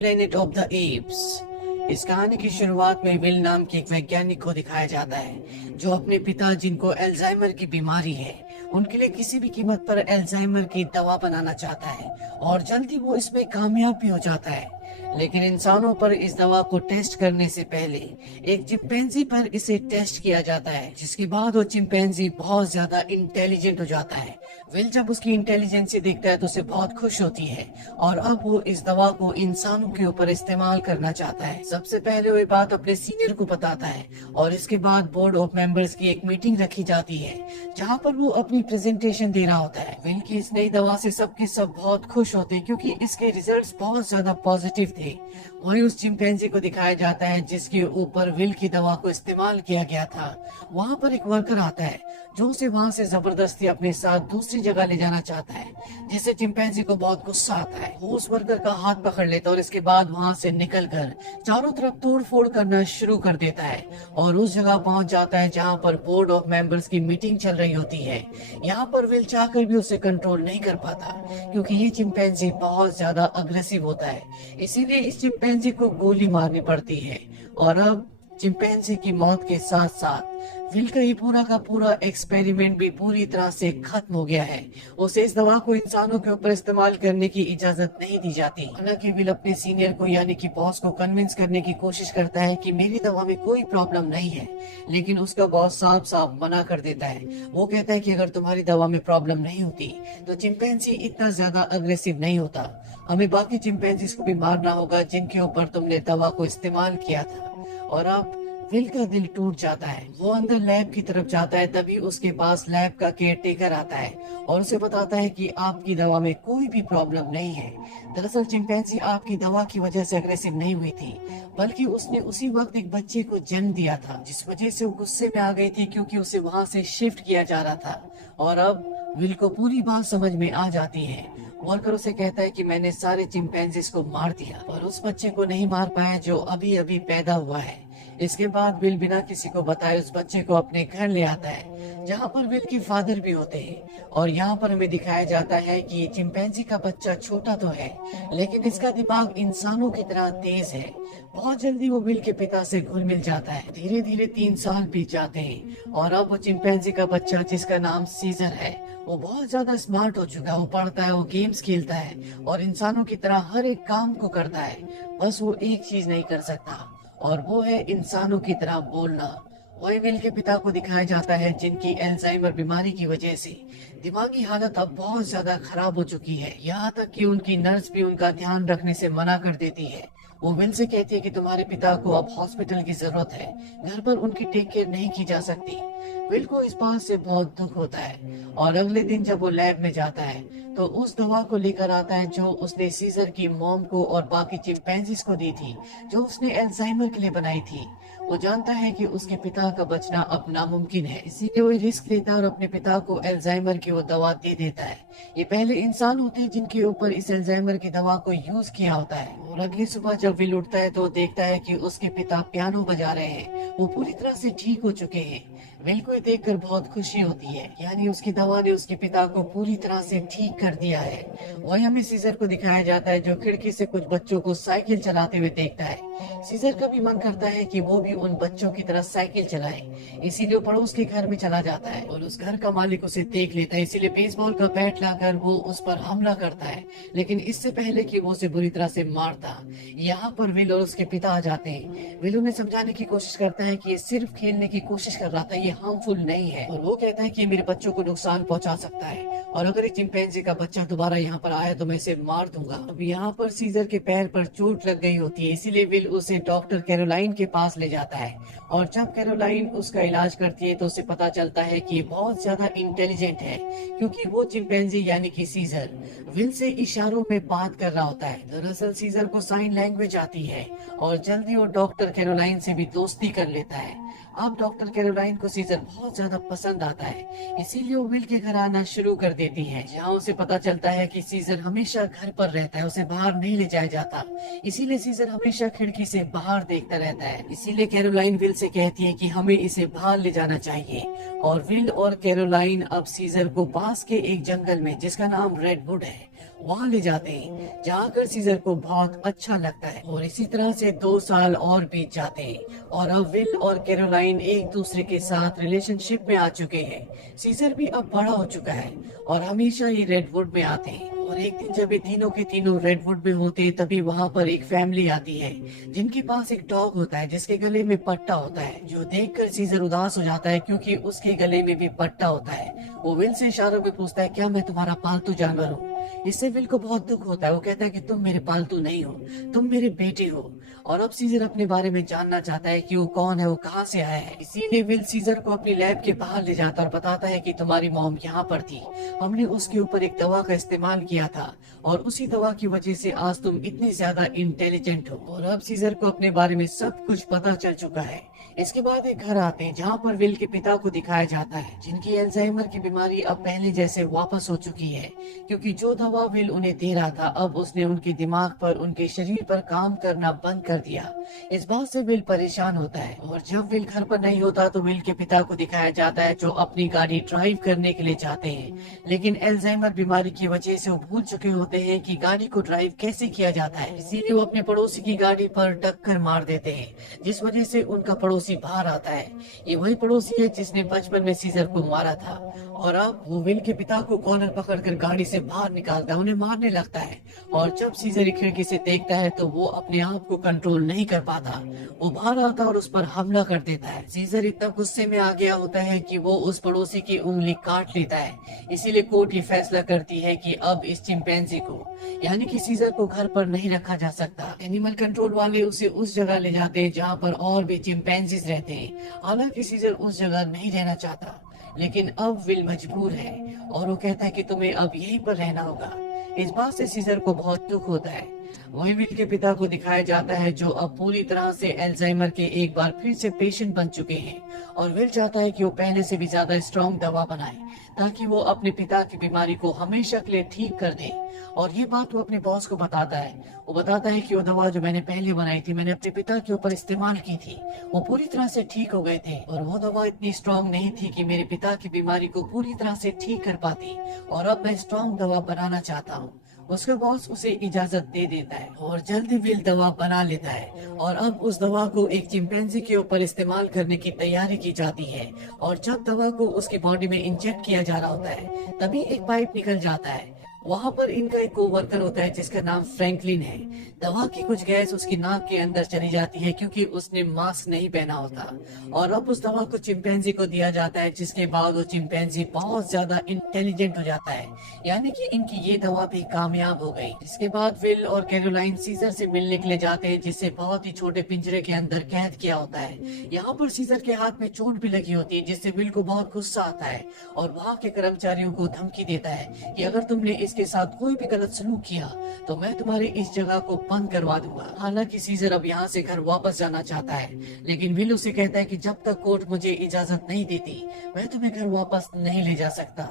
Planet of the apps. इस कहानी की शुरुआत में विल नाम के एक वैज्ञानिक को दिखाया जाता है जो अपने पिता जिनको अल्जाइमर की बीमारी है उनके लिए किसी भी कीमत पर अल्जाइमर की दवा बनाना चाहता है और जल्दी वो इसमें कामयाब भी हो जाता है। लेकिन इंसानों पर इस दवा को टेस्ट करने से पहले एक चिंपैंजी पर इसे टेस्ट किया जाता है, जिसके बाद वो चिंपैंजी बहुत ज्यादा इंटेलिजेंट हो जाता है। विल जब उसकी इंटेलिजेंसी देखता है तो उसे बहुत खुश होती है और अब वो इस दवा को इंसानों के ऊपर इस्तेमाल करना चाहता है। सबसे पहले वो ये बात अपने सीनियर को बताता है और इसके बाद बोर्ड ऑफ मेंबर्स की एक मीटिंग रखी जाती है जहाँ पर वो अपनी प्रेजेंटेशन दे रहा होता है। विल की इस नई दवा से सबके सब बहुत खुश होते हैं क्योंकि इसके रिजल्ट्स बहुत ज्यादा पॉजिटिव थे। वही उस चिंपैंजी को दिखाया जाता है जिसके ऊपर विल की दवा को इस्तेमाल किया गया था। वहाँ पर एक वर्कर आता है जो उसे वहाँ से जबरदस्ती अपने साथ दूसरी जगह ले जाना चाहता है, जिससे चिंपैंजी को बहुत गुस्सा आता है। वो उस वर्कर का हाथ पकड़ लेता है और इसके बाद वहाँ से निकलकर चारों तरफ तोड़ फोड़ करना शुरू कर देता है और उस जगह पहुँच जाता है जहाँ पर बोर्ड ऑफ मेंबर्स की मीटिंग चल रही होती है। यहाँ पर विल चाहकर भी उसे कंट्रोल नहीं कर पाता क्योंकि ये चिंपैंजी बहुत ज्यादा अग्रेसिव होता है, इसीलिए इस चिंपैंजी को गोली मारनी पड़ती है। और अब चिंपैंजी की मौत के साथ साथ विल का ये पूरा का पूरा एक्सपेरिमेंट भी पूरी तरह से खत्म हो गया है। उसे इस दवा को इंसानों के ऊपर इस्तेमाल करने की इजाजत नहीं दी जाती। हालांकि विल अपने सीनियर को यानी कि बॉस को कन्विंस करने की कोशिश करता है कि मेरी दवा में कोई प्रॉब्लम नहीं है, लेकिन उसका बॉस साफ साफ मना कर देता है। वो कहता है कि अगर तुम्हारी दवा में प्रॉब्लम नहीं होती तो चिंपैंजी इतना ज्यादा अग्रेसिव नहीं होता। हमें बाकी चिंपैंजीज को भी मारना होगा जिनके ऊपर तुमने दवा को इस्तेमाल किया था। और अब विल का दिल टूट जाता है। वो अंदर लैब की तरफ जाता है, तभी उसके पास लैब का केयर टेकर आता है और उसे बताता है कि आपकी दवा में कोई भी प्रॉब्लम नहीं है। दरअसल चिंपैंजी आपकी दवा की वजह से अग्रेसिव नहीं हुई थी, बल्कि उसने उसी वक्त एक बच्चे को जन्म दिया था, जिस वजह से वो गुस्से में आ गई थी क्योंकि उसे वहाँ से शिफ्ट किया जा रहा था। और अब विल को पूरी बात समझ में आ जाती है। वर्कर उसे कहता है कि मैंने सारे चिंपैंजीज को मार दिया और उस बच्चे को नहीं मार पाया जो अभी अभी पैदा हुआ है। इसके बाद विल बिना किसी को बताए उस बच्चे को अपने घर ले आता है जहाँ पर विल के फादर भी होते हैं। और यहाँ पर हमें दिखाया जाता है कि ये चिंपैंजी का बच्चा छोटा तो है लेकिन इसका दिमाग इंसानों की तरह तेज है। बहुत जल्दी वो विल के पिता से घुल मिल जाता है। धीरे धीरे 3 साल बीत जाते हैं और अब वो चिंपैंजी का बच्चा जिसका नाम सीजर है वो बहुत ज्यादा स्मार्ट हो चुका है। वो पढ़ता है, वो गेम्स खेलता है और इंसानों की तरह हर एक काम को करता है। बस वो एक चीज नहीं कर सकता और वो है इंसानों की तरह बोलना। वही विल के पिता को दिखाया जाता है जिनकी अल्जाइमर बीमारी की वजह से दिमागी हालत अब बहुत ज्यादा खराब हो चुकी है। यहाँ तक कि उनकी नर्स भी उनका ध्यान रखने से मना कर देती है। वो विल से कहती है कि तुम्हारे पिता को अब हॉस्पिटल की जरूरत है, घर पर उनकी टेक केयर नहीं की जा सकती। विल को इस बात से बहुत दुख होता है और अगले दिन जब वो लैब में जाता है तो उस दवा को लेकर आता है जो उसने सीजर की मॉम को और बाकी चिंपैंजीज को दी थी, जो उसने अल्जाइमर के लिए बनाई थी। वो जानता है कि उसके पिता का बचना अब नामुमकिन है, इसीलिए वो रिस्क लेता है और अपने पिता को अल्जाइमर की वो दवा दे देता है। ये पहले इंसान होते हैं जिनके ऊपर इस अल्जाइमर की दवा को यूज किया होता है। और अगली सुबह जब विल उठता है तो वो देखता है कि उसके पिता पियानो बजा रहे हैं, वो पूरी तरह से ठीक हो चुके हैं। विल को देखकर बहुत खुशी होती है, यानी उसकी दवा ने उसके पिता को पूरी तरह से ठीक कर दिया है। वही हमें सीजर को दिखाया जाता है जो खिड़की से कुछ बच्चों को साइकिल चलाते हुए देखता है। सीजर का भी मन करता है कि वो भी उन बच्चों की तरह साइकिल चलाए, इसीलिए पड़ोस के घर में चला जाता है और उस घर का मालिक उसे देख लेता है, इसीलिए बेसबॉल का बैट लाकर वो उस पर हमला करता है। लेकिन इससे पहले कि वो उसे बुरी तरह से मारता, यहाँ पर विल और उसके पिता आ जाते हैं। विल उन्हें समझाने की कोशिश करता है कि ये सिर्फ खेलने की कोशिश कर रहा था, ये हार्मफुल नहीं है। और वो कहता है कि मेरे बच्चों को नुकसान पहुंचा सकता है और अगर ये चिंपैंजी का बच्चा दोबारा यहाँ पर आया तो मैं इसे मार दूंगा। अब यहाँ पर सीजर के पैर पर चोट लग गई होती है, इसीलिए विल उसे डॉक्टर कैरोलाइन के पास ले जाता है और जब कैरोलाइन उसका इलाज करती है तो उसे पता चलता है कि ये बहुत ज्यादा इंटेलिजेंट है क्योंकि वो चिंपैंजी यानी कि सीजर विल से इशारों में बात कर रहा होता है। दरअसल सीजर को साइन लैंग्वेज आती है और जल्दी वो डॉक्टर कैरोलाइन से भी दोस्ती कर लेता है। अब डॉक्टर कैरोलाइन को सीजर बहुत ज्यादा पसंद आता है, इसीलिए वो विल के घर आना शुरू कर देती है, जहाँ उसे पता चलता है कि सीजर हमेशा घर पर रहता है, उसे बाहर नहीं ले जाया जाता। इसीलिए सीजर हमेशा खिड़की से बाहर देखता रहता है। इसीलिए कैरोलाइन विल से कहती है कि हमें इसे बाहर ले जाना चाहिए और विल और कैरोलाइन अब सीजर को पास के एक जंगल में जिसका नाम रेडवुड है वहाँ ले जाते हैं, जहाँ कर सीजर को बहुत अच्छा लगता है। और इसी तरह से 2 साल और बीत जाते हैं और अब विल और कैरोलाइन एक दूसरे के साथ रिलेशनशिप में आ चुके हैं। सीजर भी अब बड़ा हो चुका है और हमेशा ही रेडवुड में आते हैं। और एक दिन जब ये तीनों के तीनों रेडवुड में होते हैं, तभी वहाँ पर एक फैमिली आती है जिनके पास एक डॉग होता है जिसके गले में पट्टा होता है, जो देखकर सीजर उदास हो जाता है क्योंकि उसके गले में भी पट्टा होता है। वो विल से इशारों में पूछता है, क्या मैं तुम्हारा पालतू जानवर हूँ? इससे विल को बहुत दुख होता है। वो कहता है कि तुम मेरे पालतू नहीं हो, तुम मेरे बेटे हो। और अब सीजर अपने बारे में जानना चाहता है कि वो कौन है, वो कहाँ से आया है। इसीलिए विल सीजर को अपनी लैब के बाहर ले जाता और बताता है कि तुम्हारी मॉम यहाँ पर थी, हमने उसके ऊपर एक दवा का इस्तेमाल किया था और उसी दवा की वजह से आज तुम इतने ज्यादा इंटेलिजेंट हो। और अब सीजर को अपने बारे में सब कुछ पता चल चुका है। इसके बाद एक घर आते हैं जहाँ पर विल के पिता को दिखाया जाता है, जिनकी अल्जाइमर की बीमारी अब पहले जैसे वापस हो चुकी है, क्योंकि जो दवा विल उन्हें दे रहा था अब उसने उनके दिमाग पर, उनके शरीर पर काम करना बंद कर दिया। इस बात से विल परेशान होता है और जब विल घर पर नहीं होता तो विल के पिता को दिखाया जाता है जो अपनी गाड़ी ड्राइव करने के लिए चाहते हैं, लेकिन अल्जाइमर बीमारी की वजह से वो भूल चुके होते हैं कि गाड़ी को ड्राइव कैसे किया जाता है। इसीलिए वो अपने पड़ोसी की गाड़ी पर टक्कर मार देते हैं, जिस वजह से उनका पड़ोसी बाहर आता है। ये वही पड़ोसी है जिसने बचपन में सीजर को मारा था। और अब वो विल के पिता को कॉलर पकड़कर गाड़ी से बाहर निकालता है, उन्हें मारने लगता है। और जब सीजर खिड़की से देखता है तो वो अपने आप को कंट्रोल नहीं कर पाता, वो बाहर आता और उस पर हमला कर देता है। सीजर इतना गुस्से में आ गया होता है कि वो उस पड़ोसी की उंगली काट लेता है। इसीलिए कोर्ट ये फैसला करती है कि अब इस चिंपैंजी को, यानी कि सीजर को, घर पर नहीं रखा जा सकता। एनिमल कंट्रोल वाले उसे उस जगह ले जाते हैं जहाँ पर और भी चिंपैंजीज रहते हैं। हालांकि सीजर उस जगह नहीं रहना चाहता, लेकिन अब विल मजबूर है और वो कहता है कि तुम्हें अब यहीं पर रहना होगा। इस बात से सीजर को बहुत दुख होता है। वही विल के पिता को दिखाया जाता है जो अब पूरी तरह से अल्जाइमर के एक बार फिर से पेशेंट बन चुके हैं। और विल चाहता है कि वो पहले से भी ज्यादा स्ट्रॉन्ग दवा बनाए ताकि वो अपने पिता की बीमारी को हमेशा के लिए ठीक कर दे। और ये बात वो अपने बॉस को बताता है। वो बताता है कि वो दवा जो मैंने पहले बनाई थी, मैंने अपने पिता के ऊपर इस्तेमाल की थी, वो पूरी तरह से ठीक हो गए थे। और वो दवा इतनी स्ट्रॉन्ग नहीं थी कि मेरे पिता की बीमारी को पूरी तरह से ठीक कर पाती। और अब मैं स्ट्रॉन्ग दवा बनाना चाहता हूँ। उसका बॉस उसे इजाजत दे देता है और जल्दी विल दवा बना लेता है। और अब उस दवा को एक चिंपैंजी के ऊपर इस्तेमाल करने की तैयारी की जाती है। और जब दवा को उसकी बॉडी में इंजेक्ट किया जा रहा होता है, तभी एक पाइप निकल जाता है। वहाँ पर इनका एक कोवर्कर होता है जिसका नाम फ्रैंकलिन है। दवा की कुछ गैस उसकी नाक के अंदर चली जाती है क्योंकि उसने मास्क नहीं पहना होता। और अब उस दवा को चिंपैंजी को दिया जाता है, जिसके बाद वो चिंपैंजी बहुत ज्यादा इंटेलिजेंट हो जाता है, यानी कि इनकी ये दवा भी कामयाब हो गई। इसके बाद विल और कैरोलाइन सीजर से मिलने के लिए जाते हैं, जिससे बहुत ही छोटे पिंजरे के अंदर कैद किया होता है। यहाँ पर सीजर के हाथ में चोट भी लगी होती है, जिससे विल को बहुत गुस्सा आता है और वहाँ के कर्मचारियों को धमकी देता है कि अगर तुमने इसके साथ कोई भी गलत सलूक किया तो मैं तुम्हारी इस जगह को बंद करवा दूंगा। हालांकि सीजर अब यहाँ से घर वापस जाना चाहता है, लेकिन विल उसे कहता है कि जब तक कोर्ट मुझे इजाजत नहीं देती मैं तुम्हें घर वापस नहीं ले जा सकता।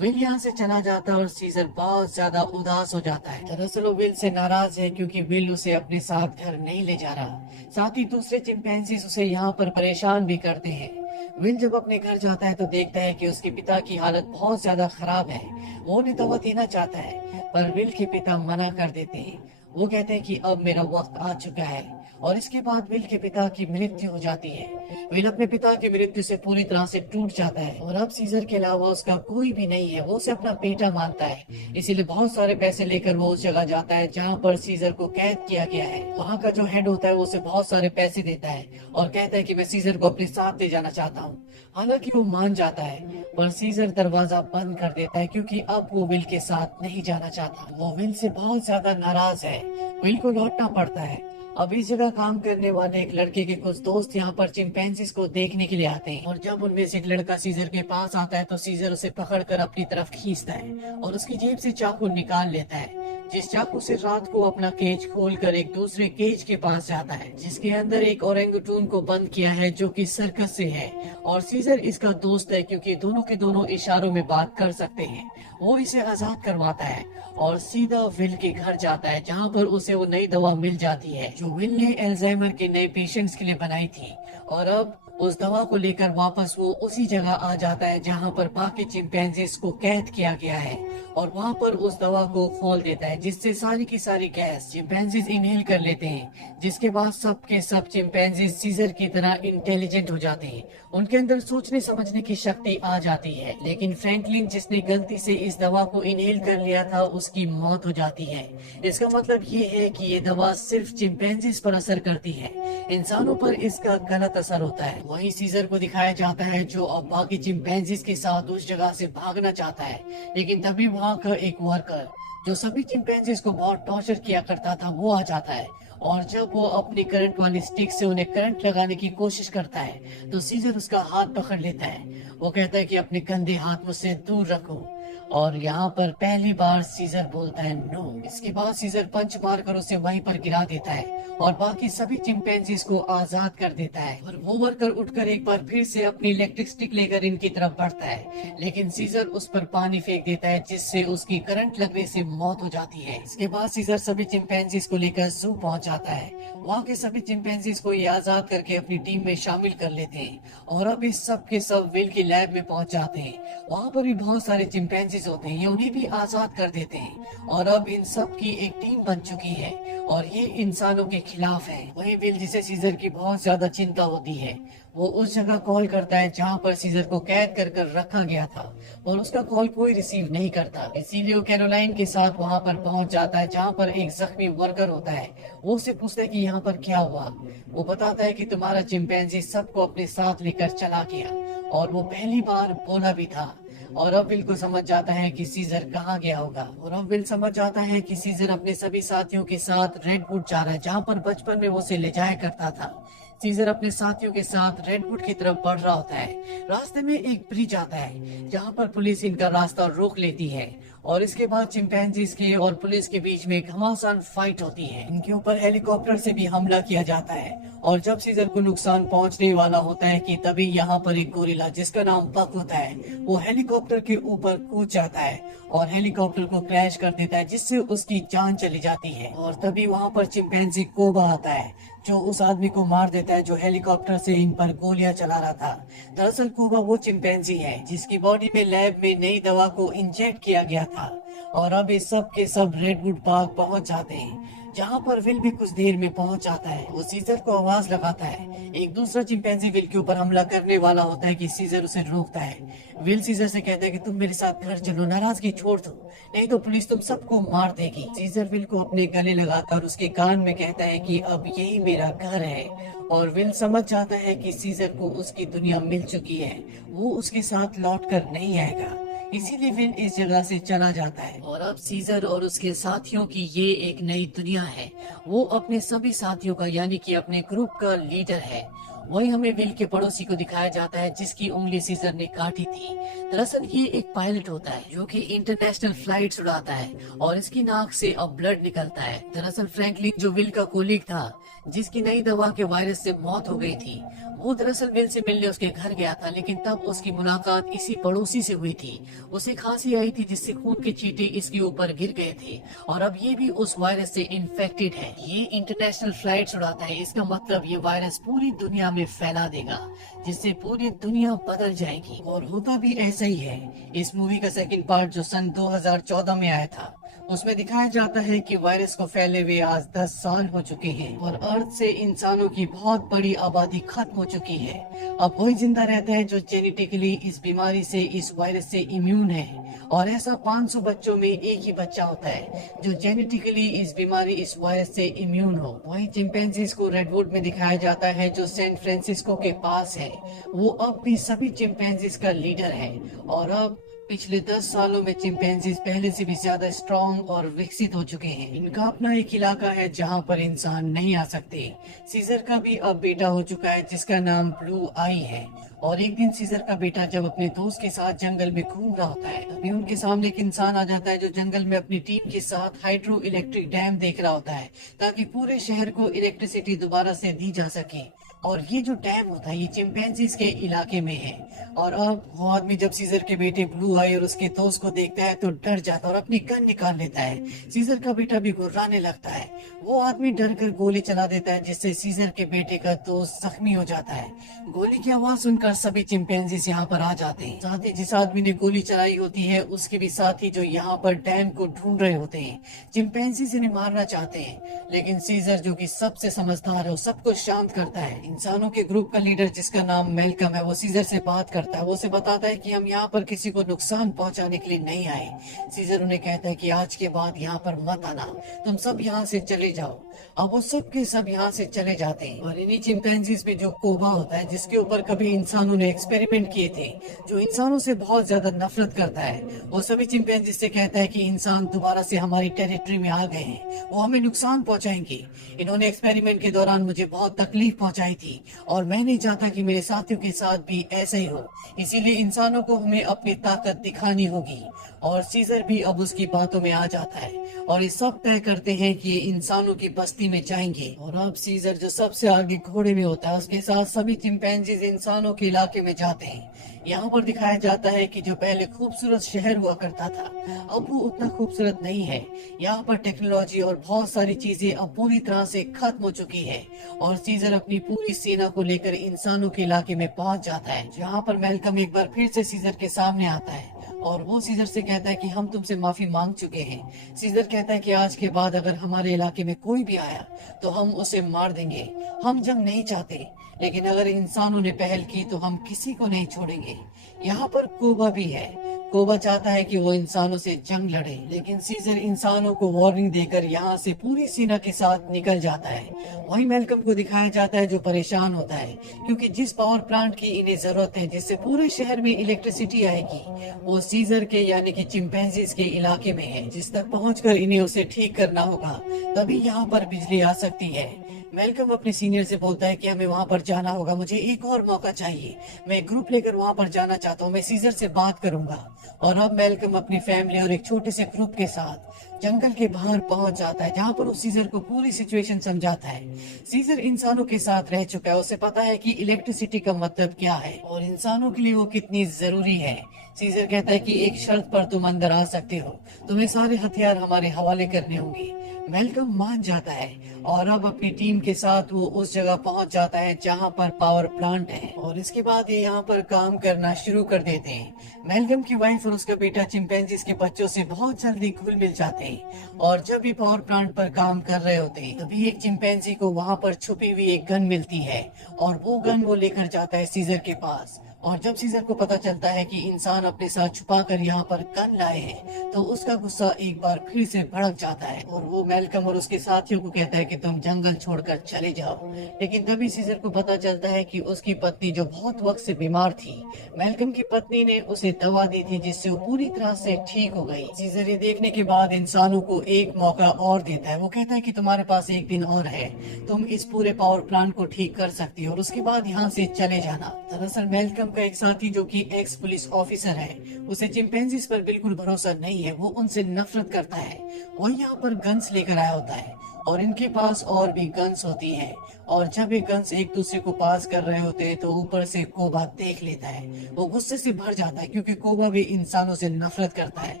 विल यहाँ से चला जाता है और सीजर बहुत ज्यादा उदास हो जाता है। दरअसल वो विल से नाराज है क्योंकि विल उसे अपने साथ घर नहीं ले जा रहा। साथ ही दूसरे चिंपैंजीज उसे यहाँ पर परेशान भी करते हैं। विल जब अपने घर जाता है तो देखता है कि उसके पिता की हालत बहुत ज्यादा खराब है। वो उन्हें दवा देना चाहता है पर विल के पिता मना कर देते हैं। वो कहते हैं कि अब मेरा वक्त आ चुका है। और इसके बाद विल के पिता की मृत्यु हो जाती है। विल अपने पिता की मृत्यु से पूरी तरह से टूट जाता है और अब सीजर के अलावा उसका कोई भी नहीं है। वो उसे अपना बेटा मानता है, इसीलिए बहुत सारे पैसे लेकर वो उस जगह जाता है जहाँ पर सीजर को कैद किया गया है। वहाँ का जो हेड होता है वो उसे बहुत सारे पैसे देता है और कहता है कि मैं सीजर को अपने साथ ले जाना चाहता हूँ। हालांकि वो मान जाता है पर सीजर दरवाजा बंद कर देता है क्योंकि अब वो विल के साथ नहीं जाना चाहता। वो विल से बहुत ज्यादा नाराज है। विल को लौटना पड़ता है। अब इस जगह काम करने वाले एक लड़के के कुछ दोस्त यहाँ पर चिंपैंजीज को देखने के लिए आते हैं और जब उनमें से एक लड़का सीजर के पास आता है तो सीजर उसे पकड़कर अपनी तरफ खींचता है और उसकी जेब से चाकू निकाल लेता है, जिस चाकू से रात को अपना केज खोलकर एक दूसरे केज के पास जाता है जिसके अंदर एक ओरेंगुटून को बंद किया है जो कि सर्कस से है। और सीजर इसका दोस्त है क्योंकि दोनों के दोनों इशारों में बात कर सकते हैं। वो इसे आजाद करवाता है और सीधा विल के घर जाता है जहाँ पर उसे वो नई दवा मिल जाती है जो विल ने अल्जाइमर के नए पेशेंट्स के लिए बनाई थी। और अब उस दवा को लेकर वापस वो उसी जगह आ जाता है जहाँ पर बाकी चिंपैंजीज को कैद किया गया है और वहाँ पर उस दवा को खोल देता है, जिससे सारी की सारी गैस चिंपैंजीज इनहेल कर लेते हैं। जिसके बाद सब के सब चिंपैंजीज सीजर की तरह इंटेलिजेंट हो जाते हैं, उनके अंदर सोचने समझने की शक्ति आ जाती है। लेकिन फ्रैंकलिन, जिसने गलती से इस दवा को इनहेल कर लिया था, उसकी मौत हो जाती है। इसका मतलब ये है कि ये दवा सिर्फ चिंपैंजीज पर असर करती है, इंसानों पर इसका गलत असर होता है। वहीं सीजर को दिखाया जाता है जो अब बाकी चिंपैंजीज के साथ उस जगह से भागना चाहता है, लेकिन तभी वहाँ का एक वर्कर जो सभी चिंपैंजीज को बहुत टॉर्चर किया करता था वो आ जाता है। और जब वो अपनी करंट वाली स्टिक से उन्हें करंट लगाने की कोशिश करता है तो सीजर उसका हाथ पकड़ लेता है। वो कहता है कि अपने गंदे हाथ मुझसे दूर रखो। और यहाँ पर पहली बार सीजर बोलता है नो। इसके बाद सीजर पंच मारकर उसे वहीं पर गिरा देता है और बाकी सभी चिंपैंजीज को आजाद कर देता है। और वो वर्कर उठकर एक बार फिर से अपनी इलेक्ट्रिक स्टिक लेकर इनकी तरफ बढ़ता है, लेकिन सीजर उस पर पानी फेंक देता है, जिससे उसकी करंट लगने से मौत हो जाती है। इसके बाद सीजर सभी चिंपैंजीज को लेकर जू पहुंच जाता है। वहाँ के सभी चिंपैंजीज को ये आजाद करके अपनी टीम में शामिल कर लेते हैं और अब इस सब के सब विल की लैब में पहुंच जाते हैं। वहाँ पर भी बहुत सारे चिंपैंजीज होते हैं, ये उन्हें भी आजाद कर देते हैं और अब इन सब की एक टीम बन चुकी है और ये इंसानों के खिलाफ है। वही विल, जिसे सीजर की बहुत ज्यादा चिंता होती है, वो उस जगह कॉल करता है जहाँ पर सीजर को कैद कर कर रखा गया था और उसका कॉल कोई रिसीव नहीं करता। इसीलिए वो कैरोलाइन के साथ वहाँ पर पहुँच जाता है जहाँ पर एक जख्मी वर्कर होता है। वो उससे पूछता है कि यहाँ पर क्या हुआ। वो बताता है कि तुम्हारा चिंपैंजी सबको अपने साथ लेकर चला गया और वो पहली बार बोला भी था। और अब विल को समझ जाता है कि सीजर कहाँ गया होगा और अब विल समझ जाता है कि सीजर अपने सभी साथियों के साथ रेडवुड जा रहा है, जहाँ पर बचपन में वो उसे ले जाया करता था। सीजर अपने साथियों के साथ रेडवुड की तरफ बढ़ रहा होता है। रास्ते में एक ब्रिज आता है जहाँ पर पुलिस इनका रास्ता रोक लेती है और इसके बाद चिंपैंजीज के और पुलिस के बीच में घमासान फाइट होती है। इनके ऊपर हेलीकॉप्टर से भी हमला किया जाता है और जब सीजर को नुकसान पहुंचने वाला होता है कि तभी यहाँ पर एक गोरिल्ला जिसका नाम बक होता है, वो हेलीकॉप्टर के ऊपर कूद जाता है और हेलीकॉप्टर को क्रैश कर देता है, जिससे उसकी जान चली जाती है। और तभी वहाँ पर चिंपैंजी कोबा आता है जो उस आदमी को मार देता है जो हेलीकॉप्टर से इन पर गोलियां चला रहा था। दरअसल कोबा वो चिंपैंजी है जिसकी बॉडी में लैब में नई दवा को इंजेक्ट किया गया था। और अब इस सब के सब रेडवुड पार्क पहुंच जाते हैं जहाँ पर विल भी कुछ देर में पहुंच जाता है। वो सीजर को आवाज लगाता है। एक दूसरा चिंपैंजी विल के ऊपर हमला करने वाला होता है कि सीजर उसे रोकता है। विल सीजर से कहता है कि तुम मेरे साथ घर चलो, नाराजगी छोड़ दो, नहीं तो पुलिस तुम सबको मार देगी। सीजर विल को अपने गले लगाकर उसके कान में कहता है कि अब यही मेरा घर है। और विल समझ जाता है कि सीजर को उसकी दुनिया मिल चुकी है, वो उसके साथ लौट कर नहीं आएगा। इसीलिए विल इस जगह से चला जाता है और अब सीजर और उसके साथियों की ये एक नई दुनिया है। वो अपने सभी साथियों का यानी कि अपने ग्रुप का लीडर है। वही हमें विल के पड़ोसी को दिखाया जाता है जिसकी उंगली सीजर ने काटी थी। दरअसल ये एक पायलट होता है जो कि इंटरनेशनल फ्लाइट्स उड़ाता है और इसकी नाक से अब ब्लड निकलता है। दरअसल फ्रैंकलिन जो विल का कोलीग था जिसकी नई दवा के वायरस से मौत हो गई थी, वो दरअसल विल से मिलने उसके घर गया था, लेकिन तब उसकी मुलाकात इसी पड़ोसी से हुई थी। उसे खांसी आई थी जिससे खून के छींटे इसके ऊपर गिर गए थे और अब ये भी उस वायरस से इन्फेक्टेड है। ये इंटरनेशनल फ्लाइट्स उड़ाता है, इसका मतलब ये वायरस पूरी दुनिया में फैला देगा जिससे पूरी दुनिया बदल जाएगी। और होता भी ऐसा ही है। इस मूवी का सेकंड पार्ट जो सन 2014 में आया था उसमें दिखाया जाता है कि वायरस को फैले हुए आज 10 साल हो चुके हैं और अर्थ से इंसानों की बहुत बड़ी आबादी खत्म हो चुकी है। अब वही जिंदा रहता है जो जेनेटिकली इस बीमारी से, इस वायरस से इम्यून है। और ऐसा 500 बच्चों में एक ही बच्चा होता है जो जेनेटिकली इस बीमारी, इस वायरस से इम्यून हो। वही चिंपैंजीज को रेडवुड में दिखाया जाता है जो सैन फ्रांसिस्को के पास है। वो अब भी सभी चिंपैंजीज का लीडर है और अब पिछले 10 सालों में चिंपैंजीज पहले से भी ज्यादा स्ट्रॉन्ग और विकसित हो चुके हैं। इनका अपना एक इलाका है जहाँ पर इंसान नहीं आ सकते। सीजर का भी अब बेटा हो चुका है जिसका नाम ब्लू आई है। और एक दिन सीजर का बेटा जब अपने दोस्त के साथ जंगल में घूम रहा होता है तभी उनके सामने एक इंसान आ जाता है जो जंगल में अपनी टीम के साथ हाइड्रो इलेक्ट्रिक डैम देख रहा होता है ताकि पूरे शहर को इलेक्ट्रिसिटी दोबारा से दी जा सके। और ये जो डैम होता है ये चिंपैंजीज के इलाके में है। और अब वो आदमी जब सीजर के बेटे ब्लू आई और उसके दोस्त को देखता है तो डर जाता है और अपनी गन निकाल लेता है। सीजर का बेटा भी घुर्राने लगता है। वो आदमी डर कर गोली चला देता है जिससे सीजर के बेटे का दोस्त जख्मी हो जाता है। गोली की आवाज सुनकर सभी चिंपैंजीज यहाँ पर आ जाते हैं। साथ ही जिस आदमी ने गोली चलाई होती है उसके भी साथी जो यहाँ पर डैम को ढूंढ रहे होते हैं। चिंपैंजीज इन्हें मारना चाहते हैं लेकिन सीजर जो कि सबसे समझदार है वो सबको शांत करता है। इंसानों के ग्रुप का लीडर जिसका नाम मेलकम है वो सीजर से बात करता है। वो उसे बताता है कि हम यहाँ पर किसी को नुकसान पहुँचाने के लिए नहीं आए। सीजर उन्हें कहता है कि आज के बाद यहाँ पर मत आना, तुम सब यहाँ से चले जाओ। अब वो सब के सब यहाँ से चले जाते हैं। और इन्हीं चिंपैंजीज में जो कोबा होता है जिसके ऊपर कभी इंसानों ने एक्सपेरिमेंट किए थे, जो इंसानों से बहुत ज्यादा नफरत करता है, वो सभी चिंपैंजीज से कहता है कि इंसान दोबारा से हमारी टेरिटरी में आ गए हैं, वो हमें नुकसान पहुंचाएंगे। इन्होंने एक्सपेरिमेंट के दौरान मुझे बहुत तकलीफ पहुंचाई थी और मैं नहीं चाहता कि मेरे साथियों के साथ भी ऐसा ही हो। इसीलिए इंसानों को हमें अपनी ताकत दिखानी होगी। और सीजर भी अब उसकी बातों में आ जाता है और ये सब तय करते हैं कि इंसानों की बस्ती में जाएंगे। और अब सीजर जो सबसे आगे घोड़े में होता है उसके साथ सभी चिंपैंजीज इंसानों के इलाके में जाते हैं। यहाँ पर दिखाया जाता है कि जो पहले खूबसूरत शहर हुआ करता था अब वो उतना खूबसूरत नहीं है। यहाँ पर टेक्नोलॉजी और बहुत सारी चीजें अब पूरी तरह से खत्म हो चुकी है। और सीजर अपनी पूरी सेना को लेकर इंसानों के इलाके में पहुंच जाता है, जहाँ पर मेलकम एक बार फिर से सीजर के सामने आता है और वो सीजर से कहता है कि हम तुमसे माफी मांग चुके हैं। सीजर कहता है कि आज के बाद अगर हमारे इलाके में कोई भी आया तो हम उसे मार देंगे। हम जंग नहीं चाहते, लेकिन अगर इंसानों ने पहल की तो हम किसी को नहीं छोड़ेंगे। यहाँ पर कोबा भी है। कोबा चाहता है कि वो इंसानों से जंग लड़े, लेकिन सीजर इंसानों को वार्निंग देकर यहाँ से पूरी सेना के साथ निकल जाता है। वहीं मेलकम को दिखाया जाता है जो परेशान होता है क्योंकि जिस पावर प्लांट की इन्हें जरूरत है जिससे पूरे शहर में इलेक्ट्रिसिटी आएगी वो सीजर के यानी कि चिंपैंजीज के इलाके में है, जिस तक पहुंचकर इन्हें उसे ठीक करना होगा, तभी यहाँ पर बिजली आ सकती है। मेलकम अपने सीनियर से बोलता है कि हमें वहाँ पर जाना होगा, मुझे एक और मौका चाहिए, मैं ग्रुप लेकर वहाँ पर जाना चाहता हूँ, मैं सीजर से बात करूंगा। और अब मेलकम अपनी फैमिली और एक छोटे से ग्रुप के साथ जंगल के बाहर पहुंच जाता है, जहाँ पर वो सीजर को पूरी सिचुएशन समझाता है। सीजर इंसानों के साथ रह चुका है, उसे पता है कि इलेक्ट्रिसिटी का मतलब क्या है और इंसानों के लिए वो कितनी जरूरी है। सीजर कहता है कि एक शर्त पर तुम अंदर आ सकते हो, तुम्हें सारे हथियार हमारे हवाले करने होंगे। मेलकम मान जाता है और अब अपनी टीम के साथ वो उस जगह पहुंच जाता है जहां पर पावर प्लांट है और इसके बाद ये यहाँ पर काम करना शुरू कर देते हैं। मेलकम की वाइफ और उसका बेटा चिंपैंजीज के बच्चों से बहुत जल्दी घुल मिल जाते हैं और जब भी पावर प्लांट पर काम कर रहे होते हैं तभी एक चिंपैंजी को वहाँ पर छुपी हुई एक गन मिलती है और वो गन वो लेकर जाता है सीजर के पास। और जब सीजर को पता चलता है कि इंसान अपने साथ छुपा कर यहाँ पर गन लाए हैं तो उसका गुस्सा एक बार फिर से भड़क जाता है और वो मेलकम और उसके साथियों को कहता है कि तुम जंगल छोड़कर चले जाओ। लेकिन तभी सीजर को पता चलता है कि उसकी पत्नी जो बहुत वक्त से बीमार थी, मेलकम की पत्नी ने उसे दवा दी थी जिससे वो पूरी तरह से ठीक हो गई। सीजर ये देखने के बाद इंसानों को एक मौका और देता है। वो कहता है कि तुम्हारे पास एक दिन और है, तुम इस पूरे पावर प्लांट को ठीक कर सकती हो और उसके बाद यहाँ से चले जाना। दरअसल मेलकम का एक साथी जो कि एक्स पुलिस ऑफिसर है, उसे चिंपैंजीज पर बिल्कुल भरोसा नहीं है, वो उनसे नफरत करता है। वो यहाँ पर गन्स लेकर आया होता है और इनके पास और भी गन्स होती हैं और जब ये गन्स एक दूसरे को पास कर रहे होते हैं तो ऊपर से कोबा देख लेता है। वो गुस्से से भर जाता है क्योंकि कोबा भी इंसानों से नफरत करता है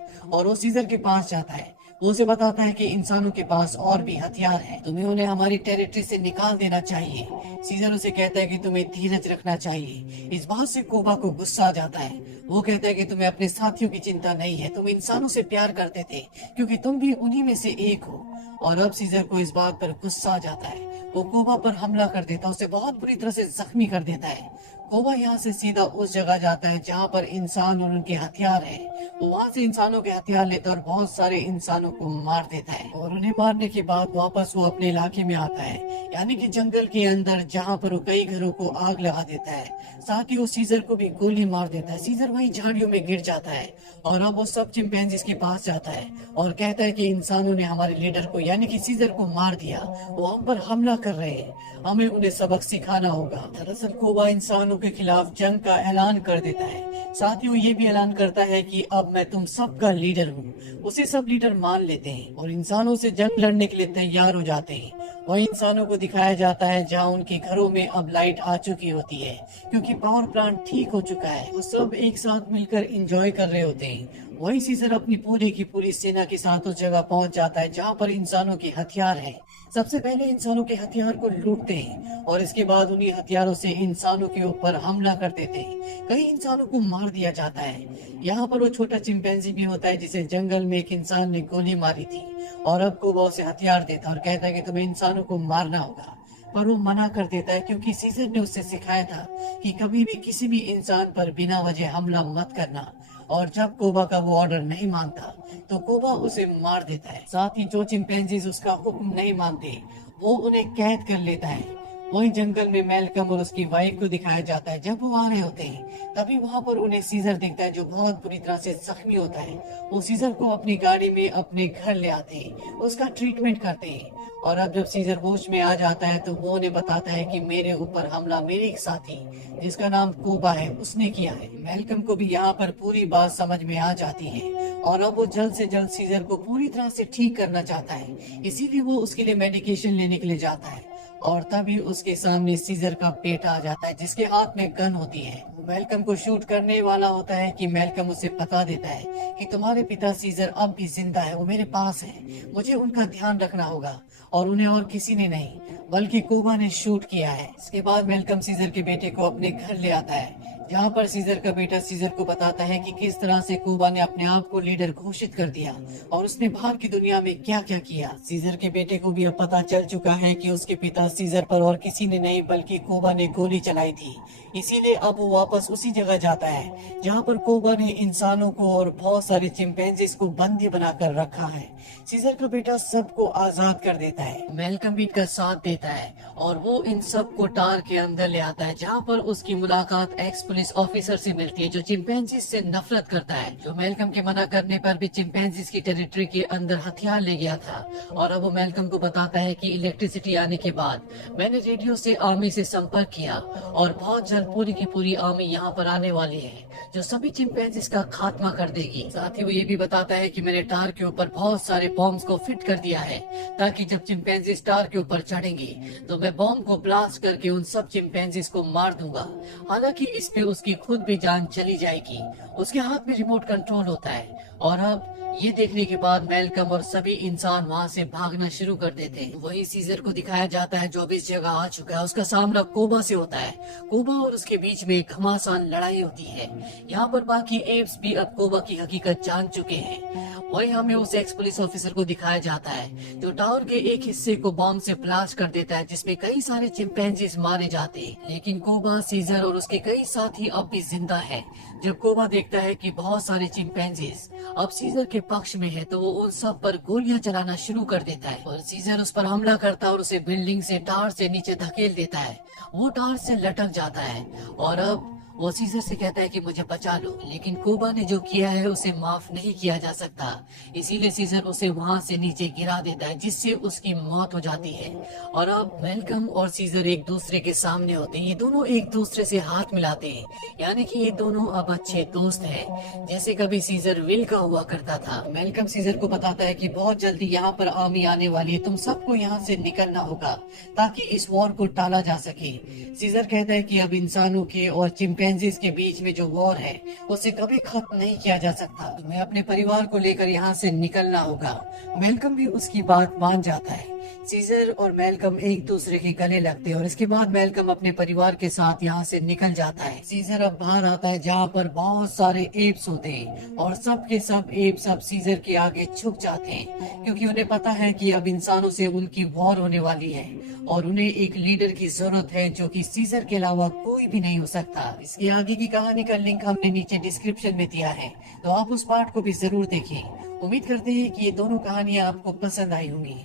और वो सीजर के पास जाता है। वो उसे बताता है कि इंसानों के पास और भी हथियार हैं, तुम्हें उन्हें हमारी टेरिटरी से निकाल देना चाहिए। सीजर उसे कहता है कि तुम्हें धीरज रखना चाहिए। इस बात से कोबा को गुस्सा आ जाता है। वो कहता है कि तुम्हें अपने साथियों की चिंता नहीं है, तुम इंसानों से प्यार करते थे क्योंकि तुम भी उन्हीं में से एक हो। और अब सीजर को इस बात पर गुस्सा आ जाता है। वो कोबा पर हमला कर देता है, उसे बहुत बुरी तरह से जख्मी कर देता है। कोबा यहाँ से सीधा उस जगह जाता है जहाँ पर इंसान और उनके हथियार हैं। वो वहाँ से इंसानों के हथियार लेता है और बहुत सारे इंसानों को मार देता है और उन्हें मारने के बाद वापस वो अपने इलाके में आता है, यानी कि जंगल के अंदर, जहाँ पर वो कई घरों को आग लगा देता है। साथ ही वो सीजर को भी गोली मार देता है। सीजर वहीं झाड़ियों में गिर जाता है और अब वो सब चिंपैंजीज के पास जाता है और कहता है कि इंसानों ने हमारे लीडर को यानी कि सीजर को मार दिया, वो हम पर हमला कर रहे हैं, हमें उन्हें सबक सिखाना होगा। दरअसल कोबा इंसानों के खिलाफ जंग का ऐलान कर देता है। साथ ही वो ये भी ऐलान करता है कि अब मैं तुम सबका लीडर हूँ। उसे सब लीडर मान लेते हैं और इंसानों से जंग लड़ने के लिए तैयार हो जाते हैं। वही इंसानों को दिखाया जाता है जहाँ उनके घरों में अब लाइट आ चुकी होती है, क्योंकि पावर प्लांट ठीक हो चुका है। वो सब एक साथ मिलकर एंजॉय कर रहे होते हैं। वही सीजर अपनी पूरी की पूरी सेना के साथ उस जगह पहुंच जाता है जहाँ पर इंसानों के हथियार हैं। सबसे पहले इंसानों के हथियार को लूटते हैं और इसके बाद उन्हीं हथियारों से इंसानों के ऊपर हमला कर देते हैं। कई इंसानों को मार दिया जाता है। यहाँ पर वो छोटा चिंपैंजी भी होता है जिसे जंगल में एक इंसान ने गोली मारी थी, और अब को वो उसे हथियार देता है और कहता है कि तुम्हें इंसानों को मारना होगा, पर वो मना कर देता है क्योंकि सीजर ने उससे सिखाया था कि कभी भी किसी भी इंसान पर बिना वजह हमला मत करना। और जब कोबा का वो ऑर्डर नहीं मानता तो कोबा उसे मार देता है। साथ ही जो चिंपैंजीज उसका हुक्म नहीं मानते वो उन्हें कैद कर लेता है। वहीं जंगल में मैल्कम और उसकी वाइफ को दिखाया जाता है। जब वो आ रहे होते हैं तभी वहां पर उन्हें सीजर दिखता है जो बहुत बुरी तरह से जख्मी होता है। वो सीजर को अपनी गाड़ी में अपने घर ले आते हैं, उसका ट्रीटमेंट करते हैं, और अब जब सीजर होश में आ जाता है तो वो उन्हें बताता है कि मेरे ऊपर हमला मेरे एक साथी जिसका नाम कोबा है उसने किया है। मैल्कम को भी यहाँ पर पूरी बात समझ में आ जाती है और अब वो जल्द से जल्द सीजर को पूरी तरह से ठीक करना चाहता है, इसीलिए वो उसके लिए मेडिकेशन लेने के लिए जाता है। और तभी उसके सामने सीजर का बेटा आ जाता है जिसके हाथ में गन होती है। वो मैल्कम को शूट करने वाला होता है कि मैल्कम उसे बता देता है कि तुम्हारे पिता सीजर अब भी जिंदा है, वो मेरे पास है, मुझे उनका ध्यान रखना होगा। और उन्हें और किसी ने नहीं बल्कि कोबा ने शूट किया है। इसके बाद मैल्कम सीजर के बेटे को अपने घर ले आता है, जहाँ पर सीजर का बेटा सीजर को बताता है कि किस तरह से कोबा ने अपने आप को लीडर घोषित कर दिया और उसने बाहर की दुनिया में क्या क्या किया। सीजर के बेटे को भी अब पता चल चुका है कि उसके पिता सीजर पर और किसी ने नहीं बल्कि कोबा ने गोली चलाई थी, इसीलिए अब वो वापस उसी जगह जाता है जहाँ पर कोबा ने इंसानों को और बहुत सारे चिंपैंजीज को बंदी बनाकर रखा है। सीजर का बेटा सबको आजाद कर देता है। मैल्कम भी इनका साथ देता है और वो इन सबको टार के अंदर ले आता है, जहाँ पर उसकी मुलाकात एक्स पुलिस ऑफिसर से मिलती है जो चिंपैंजीज से नफरत करता है, जो मैल्कम के मना करने पर भी चिंपैंजीज की टेरिटरी के अंदर हथियार ले गया था। और अब वो मैल्कम को बताता है कि इलेक्ट्रिसिटी आने के बाद मैंने रेडियो से आर्मी से संपर्क किया और बहुत जल्द पूरी की पूरी आर्मी यहाँ पर आने वाली है जो सभी चिंपैंजीज का खात्मा कर देगी। साथ ही वो ये भी बताता है कि मैंने टार के ऊपर बहुत सारे बॉम्ब्स को फिट कर दिया है ताकि जब चिंपैंजीज टार के ऊपर चढ़ेंगे तो मैं बॉम्ब को ब्लास्ट करके उन सब चिंपैंजीज को मार दूंगा। हालांकि इस पे उसकी खुद भी जान चली जाएगी। उसके हाथ में रिमोट कंट्रोल होता है और अब ये देखने के बाद मैल्कम और सभी इंसान वहाँ से भागना शुरू कर देते हैं। वही सीजर को दिखाया जाता है जो भी इस जगह आ चुका है। उसका सामना कोबा से होता है। कोबा और उसके बीच में एक घमासान लड़ाई होती है। यहाँ पर बाकी एप्स भी अब कोबा की हकीकत जान चुके हैं। वही हमें उस एक्स पुलिस ऑफिसर को दिखाया जाता है जो टावर के एक हिस्से को बॉम्ब से ब्लास्ट कर देता है जिसमें कई सारे चिंपैंजीज मारे जाते हैं, लेकिन कोबा, सीजर और उसके कई साथी अब भी जिंदा है। जब कोबा देखता है कि बहुत सारे चिंपैंजीज अब सीजर के पक्ष में है तो वो उन सब पर गोलियां चलाना शुरू कर देता है और सीजर उस पर हमला करता है और उसे बिल्डिंग से टार से नीचे धकेल देता है। वो टार से लटक जाता है और अब वो सीजर से कहता है कि मुझे बचा लो, लेकिन कोबा ने जो किया है उसे माफ नहीं किया जा सकता, इसीलिए सीजर उसे वहां से नीचे गिरा देता है जिससे उसकी मौत हो जाती है। और अब मैल्कम और सीजर एक दूसरे के सामने होते हैं। ये दोनों एक दूसरे से हाथ मिलाते हैं, यानी कि ये दोनों अब अच्छे दोस्त हैं, जैसे कभी सीजर विल का हुआ करता था। मैल्कम सीजर को बताता है कि बहुत जल्दी यहाँ पर आर्मी आने वाली है, तुम सबको यहाँ से निकलना होगा ताकि इस वॉर को टाला जा सके। सीजर कहता है कि अब इंसानों के और चिंपैंजीज के बीच में जो वॉर है उसे कभी खत्म नहीं किया जा सकता, तुम्हें अपने परिवार को लेकर यहाँ से निकलना होगा। मैल्कम भी उसकी बात मान जाता है। सीजर और मैल्कम एक दूसरे के गले लगते हैं और इसके बाद मैल्कम अपने परिवार के साथ यहाँ से निकल जाता है। सीजर अब बाहर आता है जहाँ पर बहुत सारे एप्स होते हैं और सब के सब एप्स अब सीजर के आगे झुक जाते हैं क्योंकि उन्हें पता है कि अब इंसानों से उनकी वॉर होने वाली है और उन्हें एक लीडर की जरूरत है जो कि सीजर के अलावा कोई भी नहीं हो सकता। इसके आगे की कहानी का लिंक हमने नीचे डिस्क्रिप्शन में दिया है, तो आप उस पार्ट को भी जरूर देखें। उम्मीद करते हैं कि ये दोनों कहानियां आपको पसंद आई होंगी।